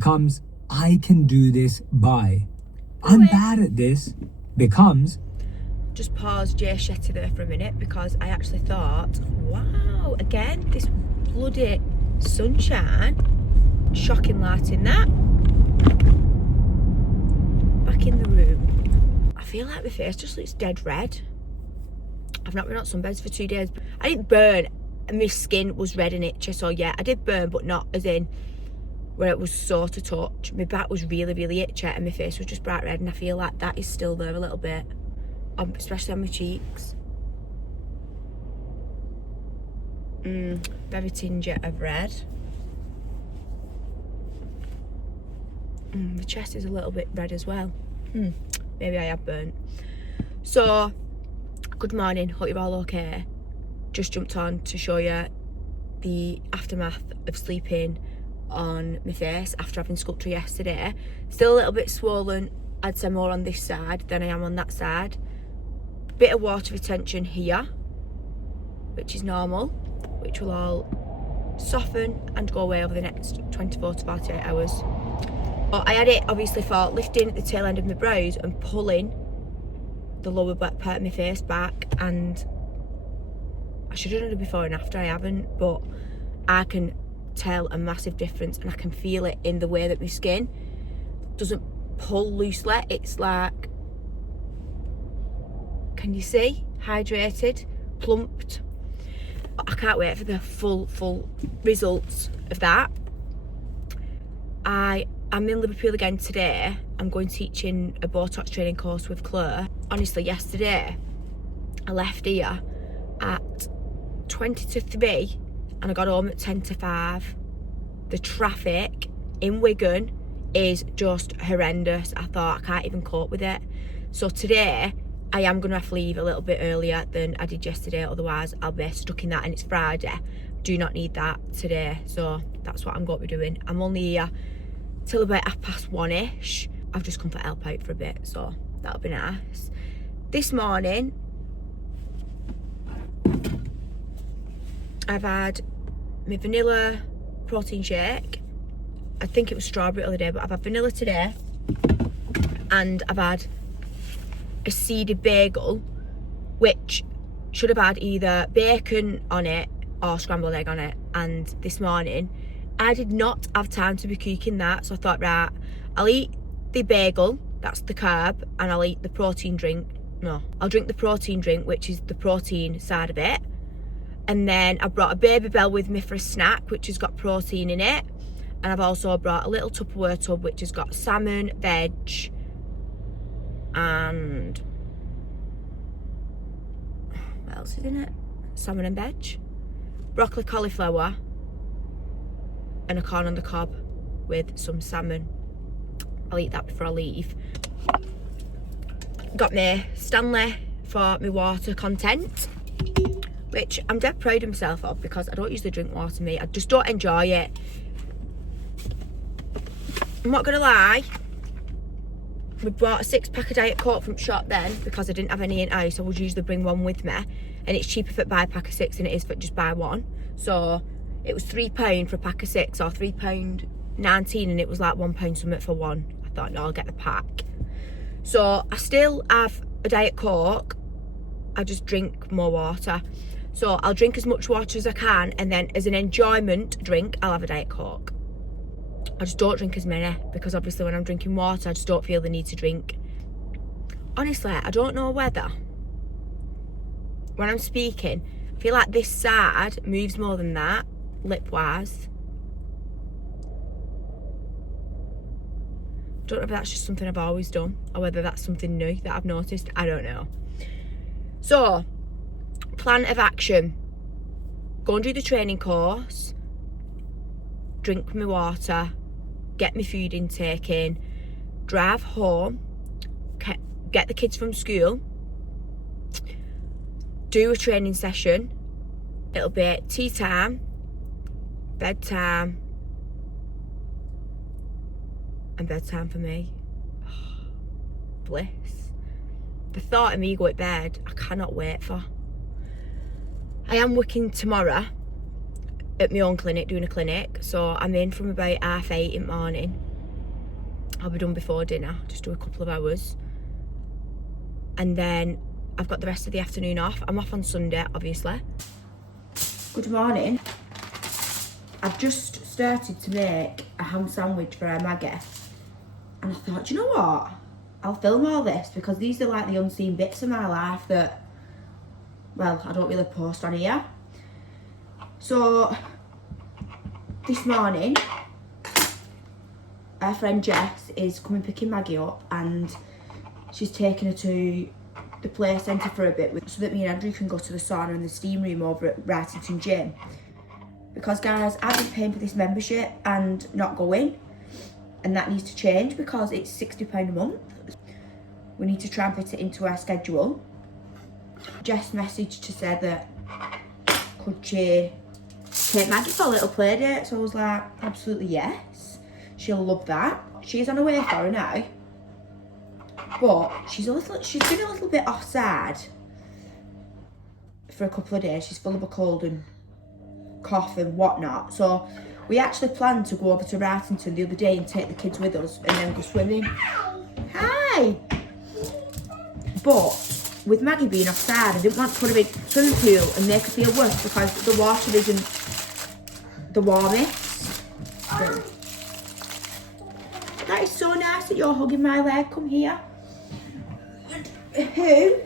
becomes I can do this by. I'm bad at this becomes. Just pause Jay Shetty there for a minute because I actually thought, wow, again, this bloody sunshine. Shocking light in that. Back in the room. I feel like my face just looks dead red. I've not been on sunbeds for 2 days. I didn't burn and my skin was red and itchy, so yeah, I did burn, but not as in where it was sore to touch. My back was really, really itchy and my face was just bright red, and I feel like that is still there a little bit, especially on my cheeks. Very tinge of red. The chest is a little bit red as well. Maybe I have burnt. So, good morning, hope you're all okay. Just jumped on to show you the aftermath of sleeping on my face after having sculpture yesterday. Still a little bit swollen, I'd say more on this side than I am on that side. Bit of water retention here, which is normal, which will all soften and go away over the next 24 to 48 hours. But I had it obviously for lifting the tail end of my brows and pulling the lower part of my face back, and I should have done it before and after, I haven't, but I can tell a massive difference and I can feel it in the way that my skin doesn't pull loosely. It's like, can you see? Hydrated, plumped. I can't wait for the full results of that. I'm in Liverpool again today. I'm going teaching a Botox training course with Claire. Honestly, yesterday I left here at 20 to 3 and I got home at 10 to 5. The traffic in Wigan is just horrendous. I thought I can't even cope with it. So today I am going to have to leave a little bit earlier than I did yesterday, otherwise I'll be stuck in that, and it's Friday. Do not need that today, so that's what I'm going to be doing. I'm only here till about 1:30ish. I've just come for help out for a bit, so that'll be nice. This morning I've had my vanilla protein shake. I think it was strawberry the other day, but I've had vanilla today, and I've had a seeded bagel, which should have had either bacon on it or scrambled egg on it. And this morning I did not have time to be cooking that, so I thought, right, I'll eat the bagel, that's the carb, and I'll eat the protein drink. No, I'll drink the protein drink, which is the protein side of it. And then I brought a Baby Bell with me for a snack, which has got protein in it. And I've also brought a little Tupperware tub, which has got salmon, veg, and what else is in it? Salmon and veg, broccoli, cauliflower, and a corn on the cob with some salmon. I'll eat that before I leave. Got me Stanley for my water content, which I'm dead proud of myself of, because I don't usually drink water, mate. I just don't enjoy it. I'm not gonna lie, we bought a 6-pack of Diet Coke from shop then, because I didn't have any in house. I would usually bring one with me, and it's cheaper for buy a pack of 6 than it is for just buy one. So it was £3 for a pack of 6, or £3.19, and it was like £1 something for one. I thought, no, I'll get the pack. So I still have a Diet Coke, I just drink more water. So I'll drink as much water as I can, and then as an enjoyment drink, I'll have a Diet Coke. I just don't drink as many, because obviously when I'm drinking water, I just don't feel the need to drink. Honestly, I don't know whether, when I'm speaking, I feel like this side moves more than that, lip-wise. Don't know if that's just something I've always done, or whether that's something new that I've noticed. I don't know. So, plan of action. Go and do the training course, drink my water, get my food intake in, drive home, get the kids from school, do a training session. It'll be tea time, bedtime, and bedtime for me. Oh, bliss. The thought of me going to bed, I cannot wait for. I am working tomorrow at my own clinic, doing a clinic, so I'm in from about 8:30 in the morning. I'll be done before dinner, just do a couple of hours. And then I've got the rest of the afternoon off. I'm off on Sunday, obviously. Good morning. I've just started to make a ham sandwich for Maggie. And I thought, do you know what? I'll film all this because these are like the unseen bits of my life that, well, I don't really post on here. So, this morning, our friend Jess is coming picking Maggie up and she's taking her to the play centre for a bit so that me and Andrew can go to the sauna and the steam room over at Wrightington Gym. Because guys, I've been paying for this membership and not going, and that needs to change because it's £60 a month. We need to try and fit it into our schedule. Jess messaged to say that could she take Maggie for a little play date, so I was like, absolutely yes, she'll love that. She's on her way for her now, but she's been a little bit offside for a couple of days. She's full of a cold and cough and whatnot, so we actually planned to go over to Wrightington the other day and take the kids with us and then go swimming. Hi! But with Maggie being offside, I didn't want to put her in the swimming pool and make her feel worse because the water isn't the warmest. So, that is so nice that you're hugging my leg. Come here. Who?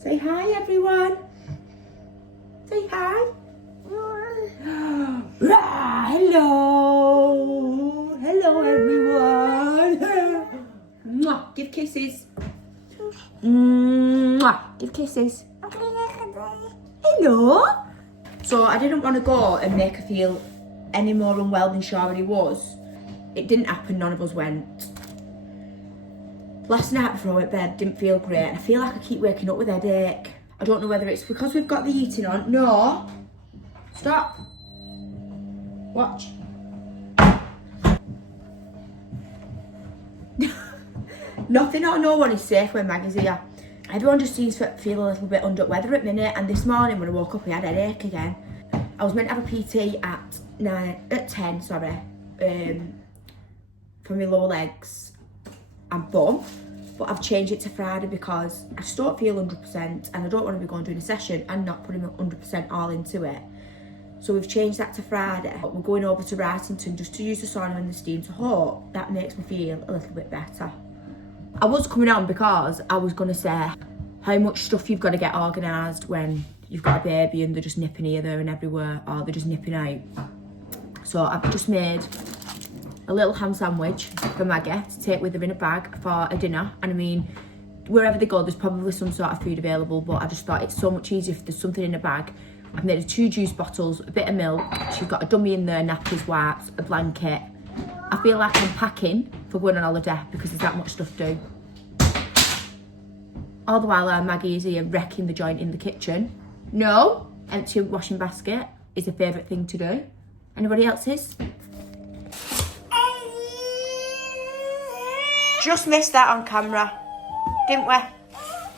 Say hi, everyone. Say hi. Hello. Hello, everyone. Mwah. Give kisses. Mwah. Give kisses. Hello. So I didn't want to go and make her feel any more unwell than she already was. It didn't happen, none of us went. Last night before I went to bed, didn't feel great, and I feel like I keep waking up with a headache. I don't know whether it's because we've got the heating on. No. Stop. Watch. Nothing or no one is safe when Maggie's here. Everyone just seems to feel a little bit under the weather at the minute, and this morning when I woke up I had a headache again. I was meant to have a PT at 10, for my lower legs and bum, but I've changed it to Friday because I just don't feel 100% and I don't want to be going doing a session and not putting 100% all into it. So we've changed that to Friday, but we're going over to Wrightington just to use the sauna and the steam to hope that makes me feel a little bit better. I was coming on because I was going to say how much stuff you've got to get organised when you've got a baby and they're just nipping here, there and everywhere, or they're just nipping out. So I've just made a little ham sandwich for Maggie to take with her in a bag for a dinner. And I mean, wherever they go, there's probably some sort of food available, but I just thought it's so much easier if there's something in a bag. I've made her 2 juice bottles, a bit of milk. She's got a dummy in there, nappies, wipes, a blanket. I feel like I'm packing for going on holiday because there's that much stuff to do. All the while Maggie is here wrecking the joint in the kitchen. No, empty washing basket is a favourite thing to do. Anybody else's? Just missed that on camera, didn't we?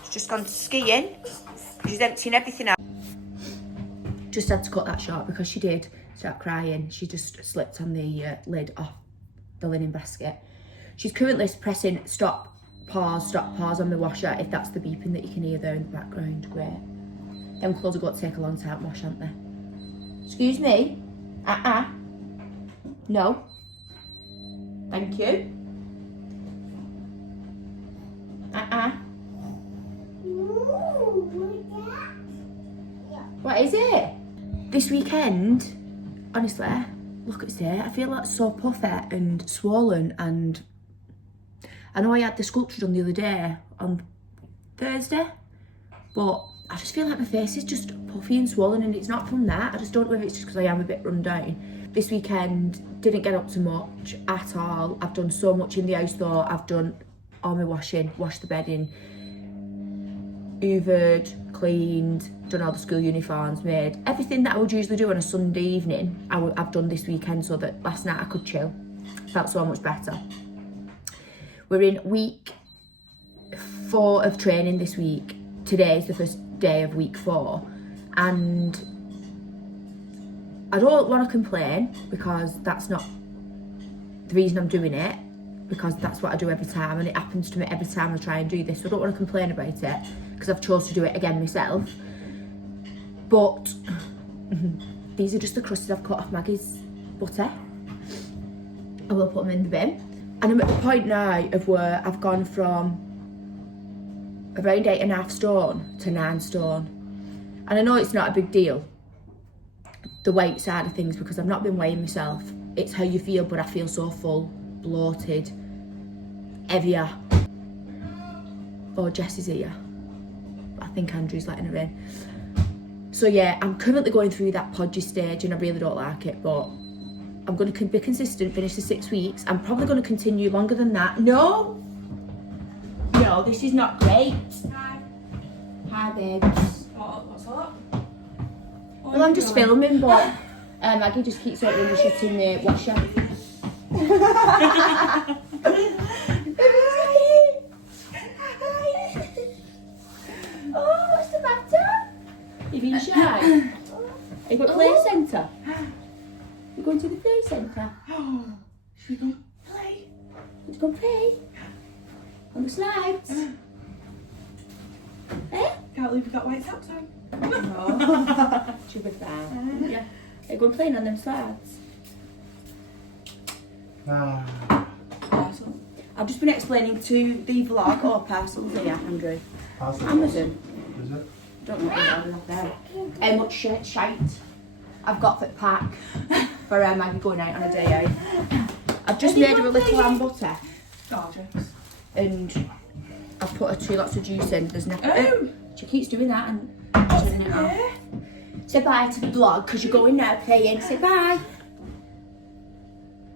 She's just gone skiing. She's emptying everything out. Just had to cut that short because she did start crying. She just slipped on the lid off the linen basket. She's currently pressing stop, pause on the washer, if that's the beeping that you can hear there in the background. Great. Them clothes are going to take a long time to wash, aren't they? Excuse me? No. Thank you. What is it? This weekend, honestly, look at it. I feel like so puffy and swollen, and I know I had the sculpture done the other day on Thursday, but I just feel like my face is just puffy and swollen, and it's not from that. I just don't know if it's just because I am a bit run down. This weekend, didn't get up to much at all. I've done so much in the house though. I've done all my washing, washed the bedding, hoovered, cleaned, done all the school uniforms, made everything that I would usually do on a Sunday evening. I've done this weekend so that last night I could chill. Felt so much better. We're in week 4 of training this week. Today is the first day of week 4, and I don't want to complain because that's not the reason I'm doing it, because that's what I do every time and it happens to me every time I try and do this. So I don't want to complain about it because I've chose to do it again myself. But these are just the crusts I've cut off Maggie's butter. I will put them in the bin. And I'm at the point now of where I've gone from around 8.5 stone to 9 stone. And I know it's not a big deal, the weight side of things, because I've not been weighing myself. It's how you feel, but I feel so full, bloated, heavier. Oh, Jess is here. I think Andrew's letting her in. So yeah, I'm currently going through that podgy stage and I really don't like it, but I'm going to be consistent, finish the 6 weeks. I'm probably going to continue longer than that. No, this is not great. Hi, babes. What's up? Well, I'm just filming, but Maggie just keeps opening the shit in the washer. Oh, what's the matter? You been shy? Are you got play centre? You're going to the play centre? Should we go play? Want to go play? On the slides? Eh? Can't believe we got white socks on. Oh, should be fine. Yeah. Are you going playing on them slides? Parcel. I've just been explaining to the vlog, or parcels here, Andrew. Parcel. Amazon. Is it? Don't know what I'm up there. How much shite I've got for the pack for Maggie going out on a day out. I've just made her a little lamb butter Gorgeous. and I've put her 2 lots of juice in. There's nothing. Oh. She keeps doing that and turning it off. Say bye to the vlog because you're going now playing. Say bye.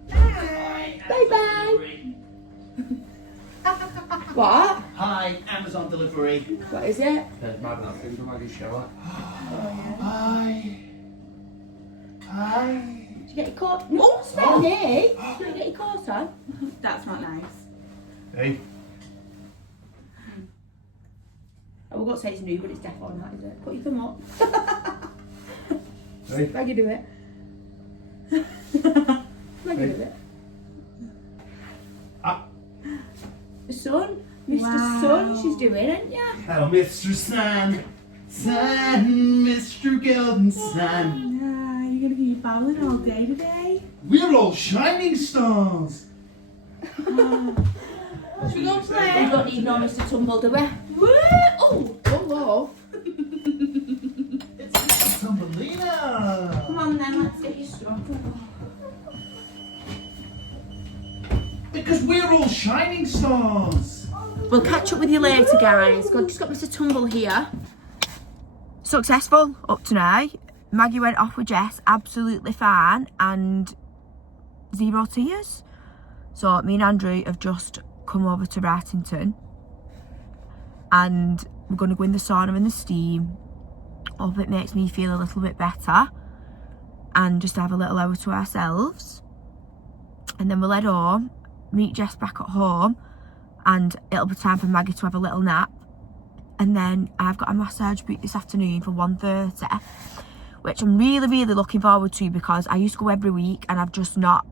Bye bye. What? Hi, Amazon delivery. What is it? Maggie's shower. Hi. Did you get your coat? No, Spenny! Did you get your coat on? That's not nice. Hey. I will not say it's new, but it's definitely not, is it? Put your thumb up. Hey. Maggie, do it. Maggie, Hey. do it. Ah. The sun. Mr. Wow. Sun, she's doing it, yeah. Oh, Mr. Sun. Sun, Mr. Golden Sun. You're going to be bowling all day today. We're all shining stars. Should we go We play? don't need no Mr. Tumble, do we? Woo! Oh, love. It's Mr. Tumbelina. Come on then, let's get you strong. Because we're all shining stars. We'll catch up with you later, guys. Just got Mr. Tumble here. Successful up to now. Maggie went off with Jess, absolutely fine, and 0 tears. So me and Andrew have just come over to Wrightington and we're going to go in the sauna and the steam. Hope it makes me feel a little bit better and just have a little hour to ourselves. And then we'll head home, meet Jess back at home, and it'll be time for Maggie to have a little nap. And then I've got a massage booked this afternoon for 1:30, which I'm really, really looking forward to because I used to go every week and I've just not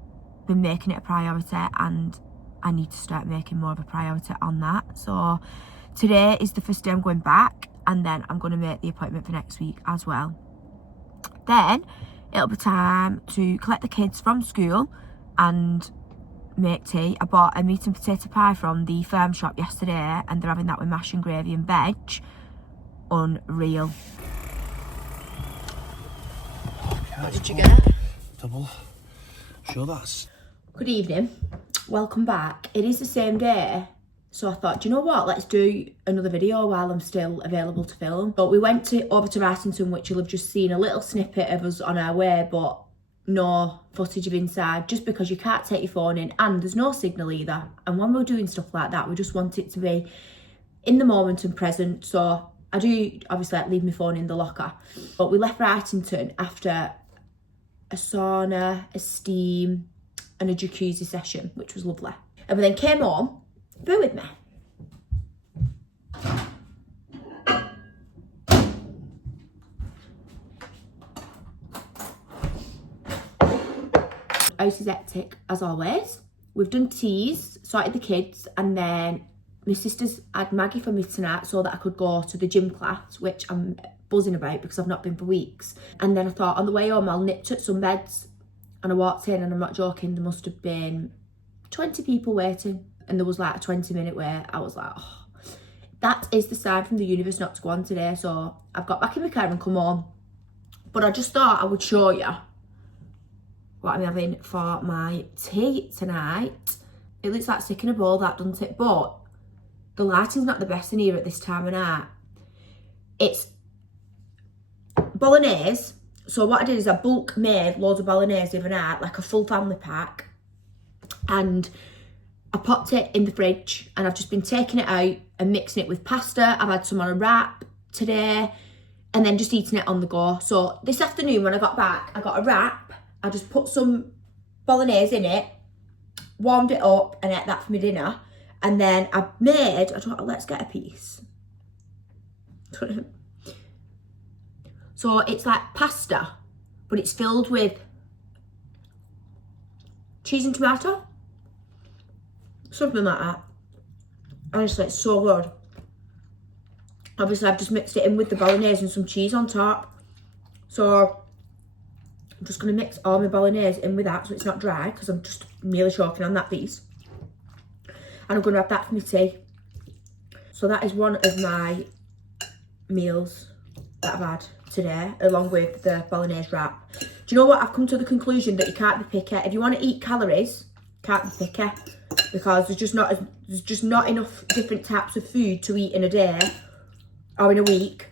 been making it a priority, and I need to start making more of a priority on that. So today is the first day I'm going back, and then I'm going to make the appointment for next week as well. Then it'll be time to collect the kids from school and make tea. I bought a meat and potato pie from the farm shop yesterday and they're having that with mash and gravy and veg. Unreal. What did you get? Double. Sure, that's. Good evening, welcome back. It is the same day, so I thought, do you know what, let's do another video while I'm still available to film. But we went over to Wrightington, which you'll have just seen a little snippet of us on our way, but no footage of inside, just because you can't take your phone in and there's no signal either. And when we're doing stuff like that, we just want it to be in the moment and present. So I do obviously leave my phone in the locker, but we left Wrightington after a sauna, a steam and a jacuzzi session, which was lovely. And we then came home. Bear with me. house is hectic as always. We've done teas, sorted the kids, and then my sister's had Maggie for me tonight so that I could go to the gym class, which I'm buzzing about because I've not been for weeks. And then I thought on the way home I'll nip to some beds, and I walked in and I'm not joking, there must have been 20 people waiting, and there was like a 20-minute wait. I was like, oh, that is the sign from the universe not to go on today. So I've got back in my car and come home. But I just thought I would show you what I'm having for my tea tonight. It looks like sick in a bowl, that, doesn't it? But the lighting's not the best in here at this time of night. It's bolognese. So what I did is I bulk made loads of bolognese the other night, like a full family pack. And I popped it in the fridge, and I've just been taking it out and mixing it with pasta. I've had some on a wrap today, and then just eating it on the go. So this afternoon when I got back, I got a wrap. I just put some bolognese in it, warmed it up, and ate that for my dinner. And then I thought, let's get a piece. So it's like pasta, but it's filled with cheese and tomato. Something like that. Honestly, it's so good. Obviously, I've just mixed it in with the bolognese and some cheese on top. So I'm just going to mix all my bolognese in with that so it's not dry, because I'm just merely choking on that piece. And I'm going to have that for my tea. So that is one of my meals that I've had today, along with the bolognese wrap. Do you know what? I've come to the conclusion that you can't be picky. If you want to eat calories, can't be picky, because there's just not enough different types of food to eat in a day or in a week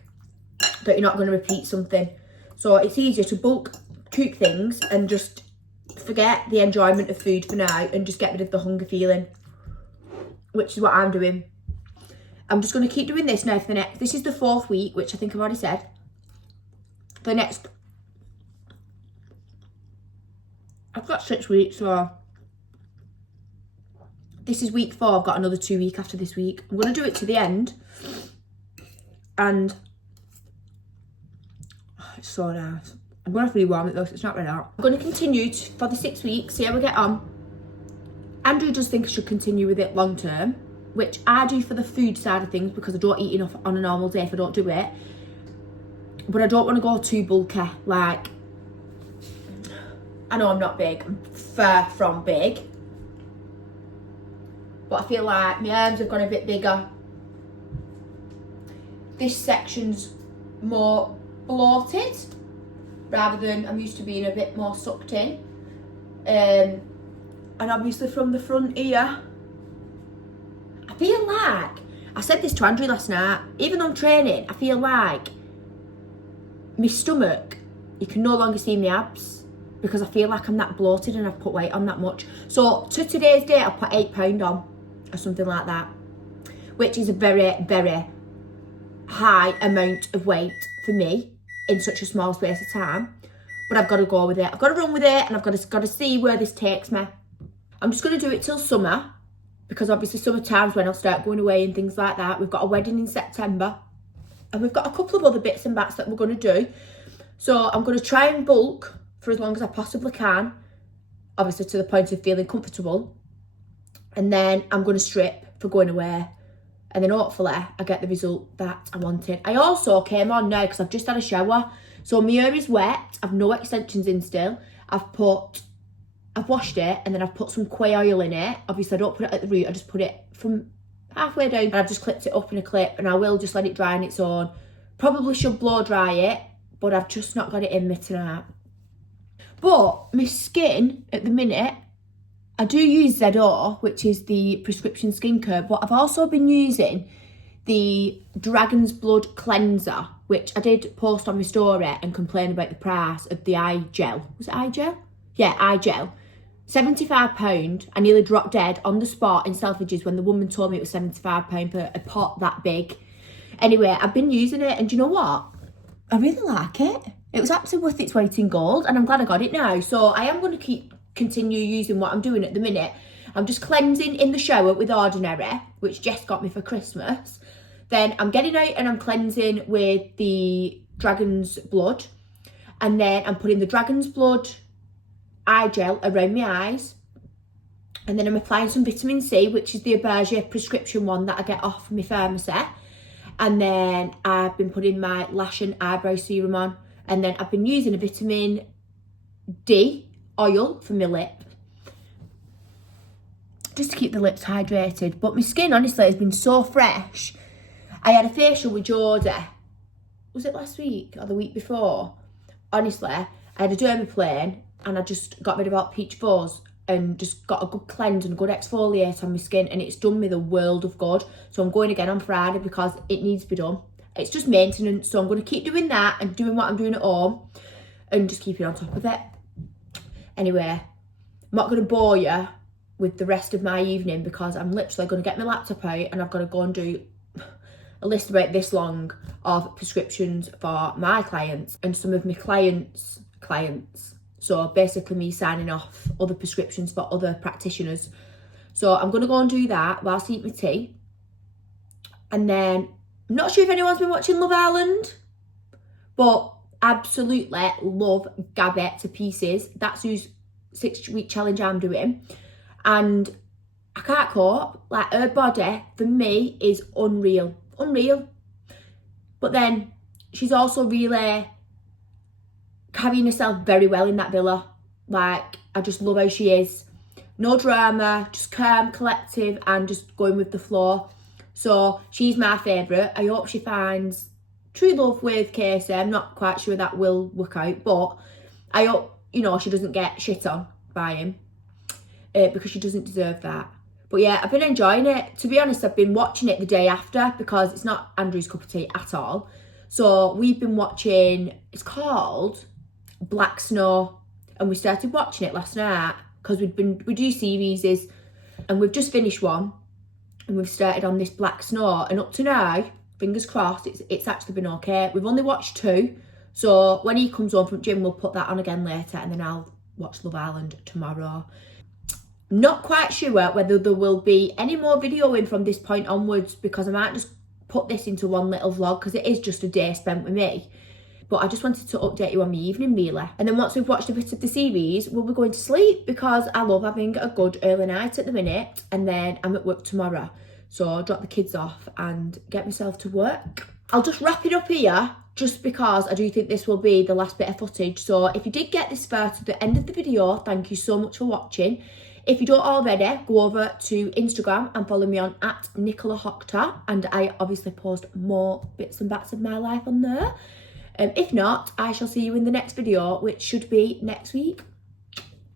that you're not going to repeat something. So it's easier to bulk cook things and just forget the enjoyment of food for now and just get rid of the hunger feeling, which is what I'm doing. I'm just going to keep doing this now for the next, this is the 4th week, which I think I've already said. For the next, I've got 6 weeks, so this is week 4. I've got another 2 weeks after this week. I'm going to do it to the end. And it's so nice. I'm going to have to rewarm it though, so it's not ready out. I'm going to continue for the 6 weeks, see how we get on. Andrew does think I should continue with it long term, which I do for the food side of things, because I don't eat enough on a normal day if I don't do it. But I don't want to go too bulky. Like, I know I'm not big, I'm far from big, but I feel like my arms have gone a bit bigger. This section's more bloated, rather than I'm used to being a bit more sucked in. And obviously from the front here, I feel like, I said this to Andrew last night, even though I'm training, I feel like my stomach, you can no longer see my abs, because I feel like I'm that bloated and I've put weight on that much. So to today's date, I'll put 8 pounds on, or something like that, which is a very, very high amount of weight for me in such a small space of time. But I've got to go with it. I've got to run with it, and I've got to see where this takes me. I'm just going to do it till summer, because obviously summertime's when I'll start going away and things like that. We've got a wedding in September, and we've got a couple of other bits and bats that we're going to do. So I'm going to try and bulk for as long as I possibly can, obviously to the point of feeling comfortable. And then I'm going to strip for going away. And then hopefully I get the result that I wanted. I also came on now because I've just had a shower. So my hair is wet. I've no extensions in still. I've washed it, and then I've put some quay oil in it. Obviously I don't put it at the root, I just put it from halfway down, and I've just clipped it up in a clip, and I will just let it dry on its own. Probably should blow dry it, but I've just not got it in me tonight. But my skin at the minute, I do use ZO, which is the prescription skincare, but I've also been using the Dragon's Blood cleanser, which I did post on my story and complain about the price of the eye gel. Was it eye gel? Yeah, eye gel. £75. I nearly dropped dead on the spot in Selfridges when the woman told me it was £75 for a pot that big. Anyway, I've been using it, and do you know what? I really like it. It was absolutely worth its weight in gold, and I'm glad I got it now. So I am going to continue using what I'm doing at the minute. I'm just cleansing in the shower with Ordinary, which Jess got me for Christmas. Then I'm getting out and I'm cleansing with the Dragon's Blood. And then I'm putting the Dragon's Blood eye eye gel around my eyes. And then I'm applying some vitamin C, which is the Aubergine prescription one that I get off my pharmacy. And then I've been putting my lash and eyebrow serum on. And then I've been using a vitamin D oil for my lip, just to keep the lips hydrated. But my skin, honestly, has been so fresh. I had a facial with Jodie. Was it last week or the week before? Honestly, I had a dermaplane and I just got rid of all peach fuzz and just got a good cleanse and a good exfoliate on my skin, and it's done me the world of good. So I'm going again on Friday because it needs to be done. It's just maintenance, so I'm going to keep doing that and doing what I'm doing at home and just keeping on top of it. Anyway, I'm not going to bore you with the rest of my evening because I'm literally going to get my laptop out and I've got to go and do a list about this long of prescriptions for my clients and some of my clients. So basically me signing off other prescriptions for other practitioners. So I'm going to go and do that whilst I eat my tea. And then, I'm not sure if anyone's been watching Love Island, but absolutely love Gabby to pieces. That's whose 6-week challenge I'm doing. And I can't cope. Like, her body, for me, is unreal. But then, she's also really carrying herself very well in that villa. Like, I just love how she is. No drama, just calm, collective, and just going with the flow. So she's my favourite. I hope she finds true love with Casey. I'm not quite sure that will work out, but I hope, you know, she doesn't get shit on by him because she doesn't deserve that. But yeah, I've been enjoying it. To be honest, I've been watching it the day after because it's not Andrew's cup of tea at all. So we've been watching, it's called Black Snow, and we started watching it last night because we do series, and we've just finished one and we've started on this Black Snow, and up to now, fingers crossed, it's actually been okay. We've only watched 2, so when he comes home from gym we'll put that on again later, and then I'll watch Love Island tomorrow. Not quite sure whether there will be any more videoing from this point onwards because I might just put this into one little vlog because it is just a day spent with me. But I just wanted to update you on my evening really. And then once we've watched a bit of the series, we'll be going to sleep because I love having a good early night at the minute. And then I'm at work tomorrow. So I'll drop the kids off and get myself to work. I'll just wrap it up here just because I do think this will be the last bit of footage. So if you did get this far to the end of the video, thank you so much for watching. If you don't already, go over to Instagram and follow me on @NicolaHoctor, and I obviously post more bits and bats of my life on there. If not, I shall see you in the next video, which should be next week.